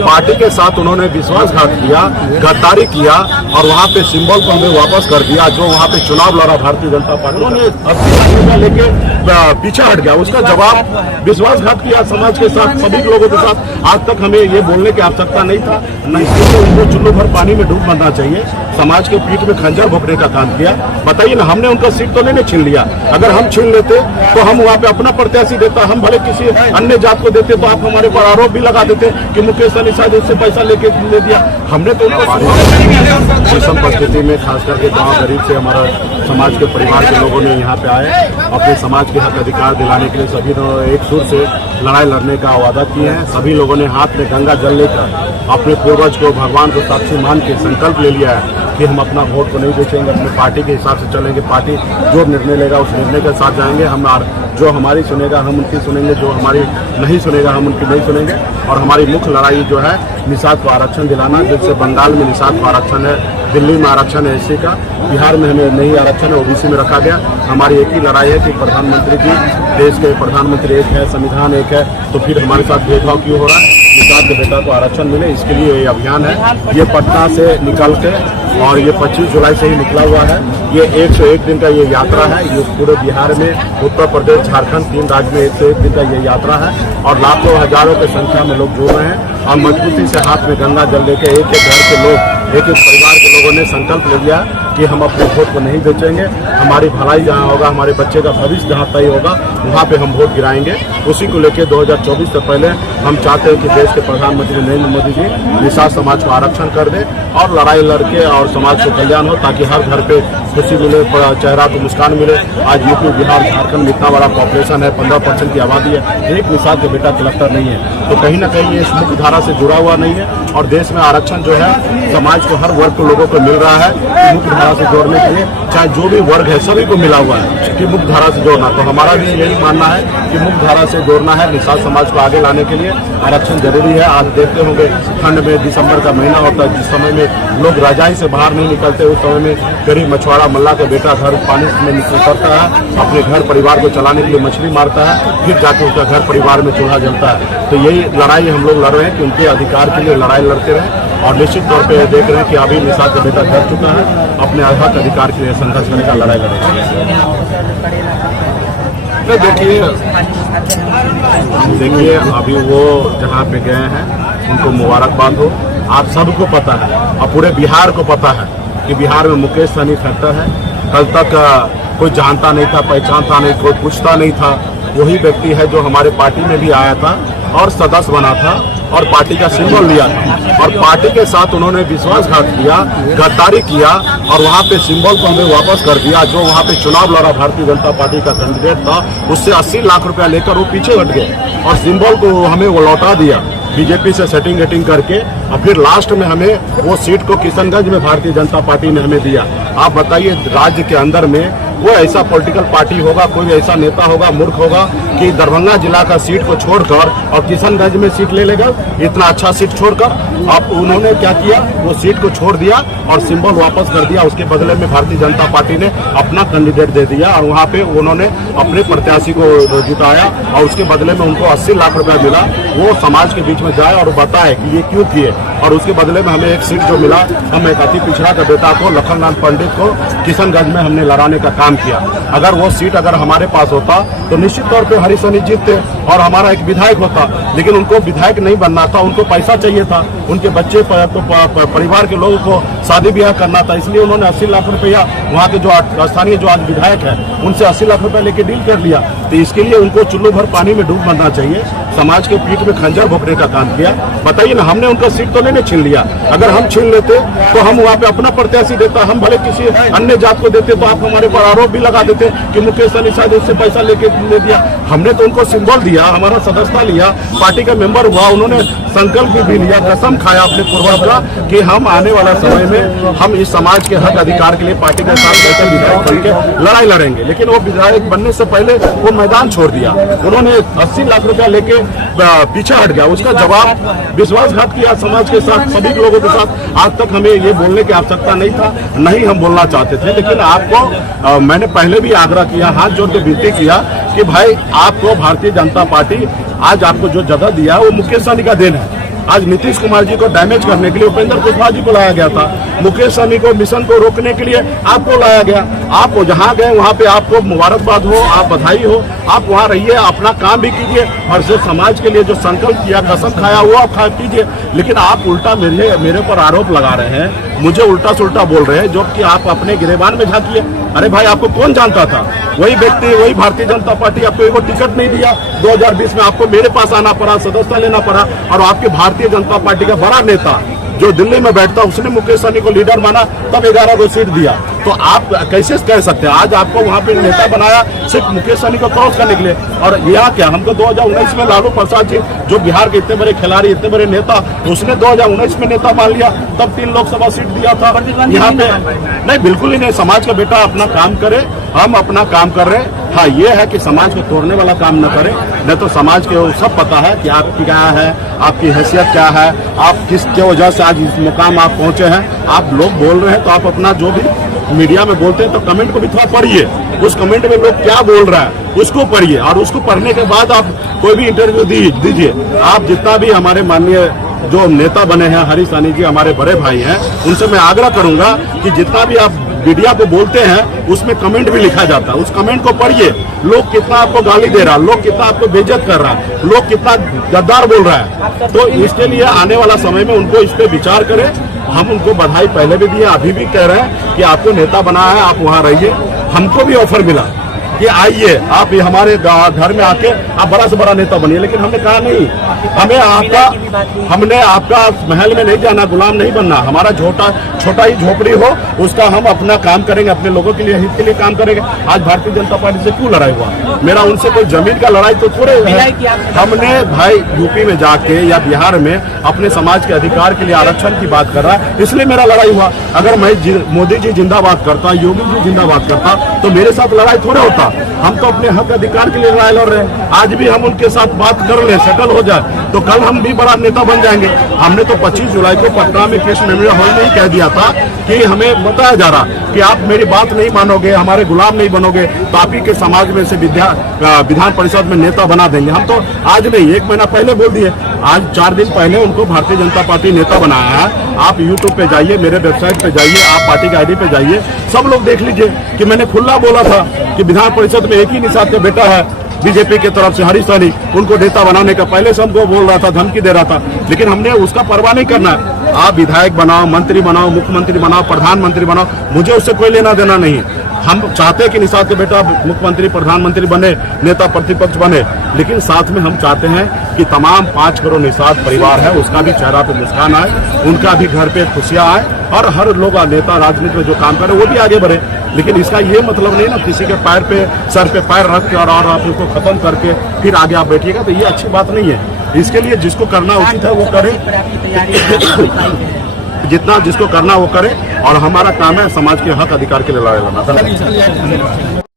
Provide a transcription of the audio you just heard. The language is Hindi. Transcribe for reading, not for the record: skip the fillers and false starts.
पार्टी के साथ उन्होंने विश्वासघात किया, गद्दारी किया और वहाँ पे सिंबल को हमें वापस कर दिया। जो वहाँ पे चुनाव लड़ा भारतीय जनता पार्टी, उन्होंने 80 लाख रुपया लेके पीछे हट गया। उसका जवाब विश्वासघात किया समाज के साथ, सभी लोगों के साथ। आज तक हमें ये बोलने की आवश्यकता नहीं था, इसलिए उनको चुल्लू भर पानी में डूब मरना चाहिए। समाज के पीठ में खंजर भोंकने का काम किया। बताइए ना, हमने उनका सीट तो नहीं छीन लिया। अगर हम छीन लेते तो हम वहाँ पे अपना प्रत्याशी देता, हम भले किसी अन्य जात को देते तो आप हमारे पर आरोप भी लगा देते कि मुकेश सहनी शायद उससे पैसा लेके दे दिया। हमने तो विषम परिस्थिति में खास करके गाँव गरीब से हमारा समाज के परिवार के लोगों ने यहाँ पे आए, अपने समाज के हक अधिकार दिलाने के लिए सभी ने एक सुर से लड़ाई लड़ने का वादा किए हैं। सभी लोगों ने हाथ में गंगा जल लेकर अपने पूर्वज को, भगवान को साक्षी मान के संकल्प ले लिया है कि हम अपना वोट को नहीं बेचेंगे, अपनी पार्टी के हिसाब से चलेंगे। पार्टी जो निर्णय लेगा उस निर्णय के साथ जाएंगे। हम जो हमारी सुनेगा हम उनकी सुनेंगे, जो हमारी नहीं सुनेगा हम उनकी नहीं सुनेंगे। और हमारी मुख्य लड़ाई जो है निषाद को आरक्षण दिलाना, जिससे बंगाल में निषाद को आरक्षण है, दिल्ली में आरक्षण है एससी का, बिहार में हमें नहीं आरक्षण है, ओबीसी में रखा गया। हमारी एक ही लड़ाई है कि प्रधानमंत्री जी, देश के प्रधानमंत्री एक है, संविधान एक है, तो फिर हमारे साथ भेदभाव क्यों हो रहा है? निषाद के बेटा को आरक्षण मिले, इसके लिए ये अभियान है। ये पटना से निकल के और ये 25 जुलाई से ही निकला हुआ है। ये 101 दिन का ये यात्रा है। ये पूरे बिहार में, उत्तर प्रदेश, झारखंड, 3 राज्य में 101 दिन का ये यात्रा है और लाखों हजारों की संख्या में लोग जुड़ रहे हैं। और मजबूती से हाथ में गंगा जल लेके एक एक घर के लोग, एक एक परिवार के लोगों ने संकल्प ले लिया कि हम अपने वोट को नहीं बेचेंगे। हमारी भलाई जहाँ होगा, हमारे बच्चे का भविष्य जहाँ तय होगा, वहाँ पे हम वोट गिराएंगे। उसी को लेकर 2024 से पहले हम चाहते हैं कि देश के प्रधानमंत्री नरेंद्र मोदी जी निषाद समाज को आरक्षण कर दे और लड़ाई लड़के और समाज को कल्याण हो, ताकि हर घर पे खुशी मिले, चेहरा को मुस्कान मिले। आज यूपी, बिहार, झारखंड में इतना बड़ा पॉपुलेशन है, 15% की आबादी है, एक निषाद के बेटा कलेक्टर नहीं है। तो कहीं ना कहीं ये इस मुख्य धारा से जुड़ा हुआ नहीं है। और देश में आरक्षण जो है समाज को, हर वर्ग के लोगों को मिल रहा है। मुख्य धारा से जोड़ने के लिए चाहे जो भी वर्ग है सभी को मिला हुआ है कि मुख्य धारा से जोड़ना। तो हमारा भी यही मानना है कि मुख्य धारा से जोड़ना है। निषाद समाज को आगे लाने के लिए आरक्षण जरूरी है। आज देखते होंगे ठंड में, दिसंबर का महीना होता है, जिस समय में लोग रजाई से बाहर नहीं निकलते, उस समय में गरीब मछुआरा मल्ला का बेटा घर पानी में उतरता है, अपने घर परिवार को चलाने के लिए मछली मारता है, फिर जाके उसका घर परिवार में चूल्हा जलता है। तो यही लड़ाई हम लोग लड़ रहे हैं कि उनके अधिकार के लिए लड़ाई लड़ते रहें। और निश्चित तौर पे देख रहे हैं कि अभी निषाद का बेटा कर चुका है, अपने हक अधिकार के लिए संघर्ष करने का, लड़ाई लड़ेगा। देखिए अभी वो जहाँ पे गए हैं उनको मुबारकबाद हो। आप सबको पता है और पूरे बिहार को पता है कि बिहार में मुकेश सहनी फैक्टर है। कल तक कोई जानता नहीं था, पहचानता नहीं, कोई पूछता नहीं था। वही व्यक्ति है जो हमारे पार्टी में भी आया था और सदस्य बना था और पार्टी का सिंबल लिया था। और पार्टी के साथ उन्होंने विश्वासघात किया, गद्दारी किया और वहाँ पे सिंबल को हमें वापस कर दिया। जो वहाँ पे चुनाव लड़ा भारतीय जनता पार्टी का कैंडिडेट था, उससे 80 लाख रुपया लेकर वो पीछे हट गए और सिंबल को हमें वो लौटा दिया बीजेपी से सेटिंग वेटिंग करके। और फिर लास्ट में हमें वो सीट को किशनगंज में भारतीय जनता पार्टी ने हमें दिया। आप बताइए, राज्य के अंदर में वो ऐसा पॉलिटिकल पार्टी होगा, कोई ऐसा नेता होगा, मूर्ख होगा कि दरभंगा जिला का सीट को छोड़कर और किशनगंज में सीट ले लेगा? इतना अच्छा सीट छोड़कर अब उन्होंने क्या किया, वो सीट को छोड़ दिया और सिंबल वापस कर दिया। उसके बदले में भारतीय जनता पार्टी ने अपना कैंडिडेट दे दिया और वहाँ पे उन्होंने अपने प्रत्याशी को जुटाया और उसके बदले में उनको 80 लाख रुपया मिला। वो समाज के बीच में जाए और बताए कि ये क्यों किए। और उसके बदले में हमें एक सीट जो मिला, हम एक अति पिछड़ा का बेटा को, लखनलाल पंडित को किशनगंज में हमने लड़ाने का काम किया। अगर वो सीट अगर हमारे पास होता तो निश्चित तौर पे हरी सहनी जीतते और हमारा एक विधायक होता। लेकिन उनको विधायक नहीं बनना था, उनको पैसा चाहिए था, उनके बच्चे परिवार के लोगों को शादी ब्याह करना था। इसलिए उन्होंने 80 लाख रुपया वहाँ के जो स्थानीय जो आज विधायक है उनसे 80 लाख रुपया लेके डील कर लिया। तो इसके लिए उनको चुल्लू भर पानी में डूब मरना चाहिए। समाज के पीठ में खंजर भोंकने का काम किया। बताइए ना, हमने उनका सीट तो नहीं छीन लिया। अगर हम छीन लेते तो हम वहाँ पे अपना प्रत्याशी देता, हम भले किसी अन्य जात को देते तो आप हमारे पर आरोप भी लगा देते कि मुकेश सहनी शायद उससे पैसा लेके दे दिया। हमने तो उनको सिंबल दिया, हमारा सदस्यता लिया, पार्टी का मेंबर हुआ, उन्होंने संकल्प भी लिया, कसम खाया अपने पूर्वज का कि हम आने वाला समय में हम इस समाज के हक अधिकार के लिए पार्टी के साथ बैठकर विधायक बन के लड़ाई लड़ेंगे। लेकिन वो विधायक बनने से पहले वो मैदान छोड़ दिया। उन्होंने 80 लाख रुपया लेके पीछे हट गया। उसका जवाब विश्वासघात किया समाज के साथ, सभी लोगों के साथ। आज तक हमें ये बोलने की आवश्यकता नहीं था, नहीं हम बोलना चाहते थे। लेकिन आपको मैंने पहले भी आग्रह किया, हाथ जोड़ के विनती किया कि भाई आपको भारतीय जनता पार्टी आज आपको जो जगह दिया है वो मुकेश सहनी का देन है। आज नीतीश कुमार जी को डैमेज करने के लिए उपेंद्र कुशवाहा जी को लाया गया था, मुकेश सहनी को मिशन को रोकने के लिए आपको लाया गया। आप जहाँ गए वहाँ पे आपको मुबारकबाद हो, आप बधाई हो, आप वहाँ रहिए, अपना काम भी कीजिए और जो समाज के लिए जो संकल्प किया, कसम खाया हुआ आप खा कीजिए। लेकिन आप उल्टा मेरे पर आरोप लगा रहे हैं, मुझे उल्टा सुल्टा बोल रहे हैं, जो कि आप अपने गिरेबान में झांकिए। अरे भाई, आपको कौन जानता था? वही व्यक्ति, वही भारतीय जनता पार्टी आपको एक टिकट नहीं दिया 2020 में, आपको मेरे पास आना पड़ा, सदस्यता लेना पड़ा, और आपके भारतीय जनता पार्टी का बड़ा नेता जो दिल्ली में बैठता उसने मुकेश सहनी को लीडर माना, तब 11 को सीट दिया। तो आप कैसे कह सकते हैं आज आपको वहां पे नेता बनाया सिर्फ मुकेश सहनी को क्रॉस करने के लिए? और यहाँ क्या, हमको 2019 में लालू प्रसाद जी जो बिहार के इतने बड़े खिलाड़ी, इतने बड़े नेता, उसने 2019 में नेता मान लिया, तब 3 लोकसभा सीट दिया था। यहाँ पे नहीं, बिल्कुल ही नहीं। समाज का बेटा अपना काम करे, हम अपना काम कर रहे हैं। हाँ, ये है कि समाज को तोड़ने वाला काम न करें, नहीं तो समाज के सब पता है कि आपकी क्या है, आपकी हैसियत क्या है, आप किसके वजह से आज इस मुकाम आप पहुंचे हैं। आप लोग बोल रहे हैं तो आप अपना जो भी मीडिया में बोलते हैं तो कमेंट को भी थोड़ा पढ़िए, उस कमेंट में लोग क्या बोल रहा है उसको पढ़िए, और उसको पढ़ने के बाद आप कोई भी इंटरव्यू दीजिए। आप जितना भी हमारे माननीय जो नेता बने हैं, हरीश सहनी जी हमारे बड़े भाई हैं, उनसे मैं आग्रह करूंगा कि जितना भी आप मीडिया को बोलते हैं उसमें कमेंट भी लिखा जाता है, उस कमेंट को पढ़िए। लोग कितना आपको गाली दे रहा है, लोग कितना आपको बेइज्जत कर रहा है, लोग कितना गद्दार बोल रहा है। तो इसके लिए आने वाला समय में उनको इस पे विचार करें। हम उनको बधाई पहले भी दिए, अभी भी कह रहे हैं कि आपको नेता बनाया है, आप वहाँ रहिए। हमको भी ऑफर मिला कि आइए आप ये हमारे घर में आके आप बड़ा से बड़ा नेता बनिए, लेकिन हमने कहा नहीं, हमने आपका महल में नहीं जाना, गुलाम नहीं बनना। हमारा छोटा ही झोपड़ी हो, उसका हम अपना काम करेंगे, अपने लोगों के लिए, हित के लिए काम करेंगे। आज भारतीय जनता पार्टी से क्यों लड़ाई हुआ? मेरा उनसे कोई जमीन का लड़ाई तो थोड़े है। हमने भाई यूपी में जाके या बिहार में अपने समाज के अधिकार के लिए आरक्षण की बात कर रहा है, इसलिए मेरा लड़ाई हुआ। अगर मैं मोदी जी जिंदाबाद करता, योगी जी जिंदाबाद करता, तो मेरे साथ लड़ाई थोड़े होता। हम तो अपने हक अधिकार के लिए लड़ाई लड़ रहे हैं। आज भी हम उनके साथ बात कर ले, सेटल हो जाए, तो कल हम भी बड़ा नेता बन जाएंगे। हमने तो 25 जुलाई को पटना में कृष्ण मेमोरियल हॉल में ही कह दिया था कि हमें बताया जा रहा कि आप मेरी बात नहीं मानोगे, हमारे गुलाम नहीं बनोगे, तो आप ही के समाज में से विधान परिषद में नेता बना देंगे। हम तो आज नहीं, 1 महीना पहले बोल दिए। आज 4 दिन पहले उनको भारतीय जनता पार्टी नेता बनाया है। आप यूट्यूब पे जाइए, मेरे वेबसाइट पे जाइए, आप पार्टी के आईडी पे जाइए, सब लोग देख लीजिए कि मैंने खुला बोला था कि विधान परिषद में एक ही निषाद का बेटा है बीजेपी की तरफ से, हरीश सहनी, उनको नेता बनाने का पहले से हमको बोल रहा था, धमकी दे रहा था, लेकिन हमने उसका परवाह नहीं करना है। आप विधायक बनाओ, मंत्री बनाओ, मुख्यमंत्री बनाओ, प्रधानमंत्री बनाओ, मुझे उससे कोई लेना देना नहीं। हम चाहते हैं कि निषाद के बेटा मुख्यमंत्री, प्रधानमंत्री बने, नेता प्रतिपक्ष बने, लेकिन साथ में हम चाहते हैं कि तमाम 5 करोड़ निषाद परिवार है उसका भी चेहरा पे मुस्कान आए, उनका भी घर पे खुशियां आए, और हर लोग नेता राजनीति में जो काम करे वो भी आगे बढ़े। लेकिन इसका ये मतलब नहीं ना किसी के पैर पे, सर पे पैर रख के और आप उसको खत्म करके फिर आगे आप बैठिएगा, तो ये अच्छी बात नहीं है। इसके लिए जिसको करना उचित है वो करे, जितना जिसको करना वो करे, और हमारा काम है समाज के हक अधिकार के लिए लड़ाई लड़ना।